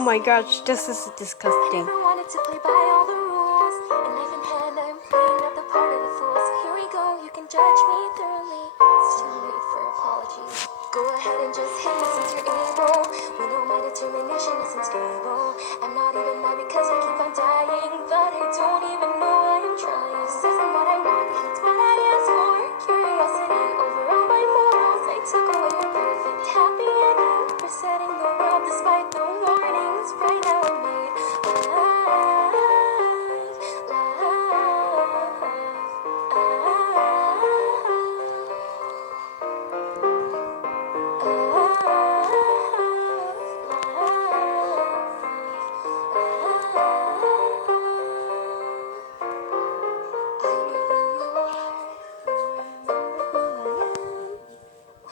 my gosh, this is disgusting. Never wanted to play by all the rules. In life and hand, I'm playing up the part of the fool. So here we go, you can judge me thoroughly. It's too late for apologies. Go ahead and just hit me since you're able. We know my determination isn't stable. I'm not even mad because I keep on dying, but I don't even know why I'm trying. This isn't what I want, it's what I ask for. Curiosity over all my morals. I took away your perfect happy ending. Resetting the world despite the warnings. Right now I'm made alive,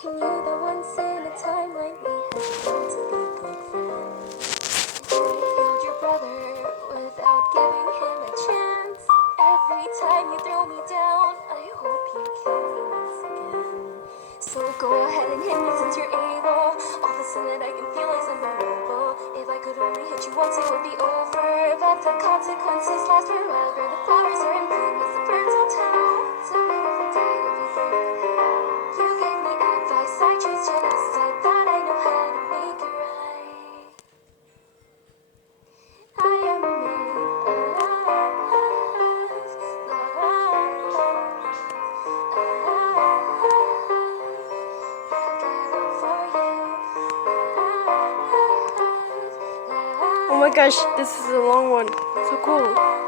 we knew that once in a time when we had meant to be good friends. Instead you failed your brother without giving him a chance. Every time you throw me down, I hope you kill me once again. So go ahead and hit me since you're able. All the sin that I can feel is unbearable. If I could only hit you once, it would be over. But the consequences last forever. The flowers are in bloom as the birds all tell. It's a beautiful day to be thankful. You gave me advice, I choose genocide. Thought I know how to make it right. I am made Oh my gosh, this is a long one. So cool.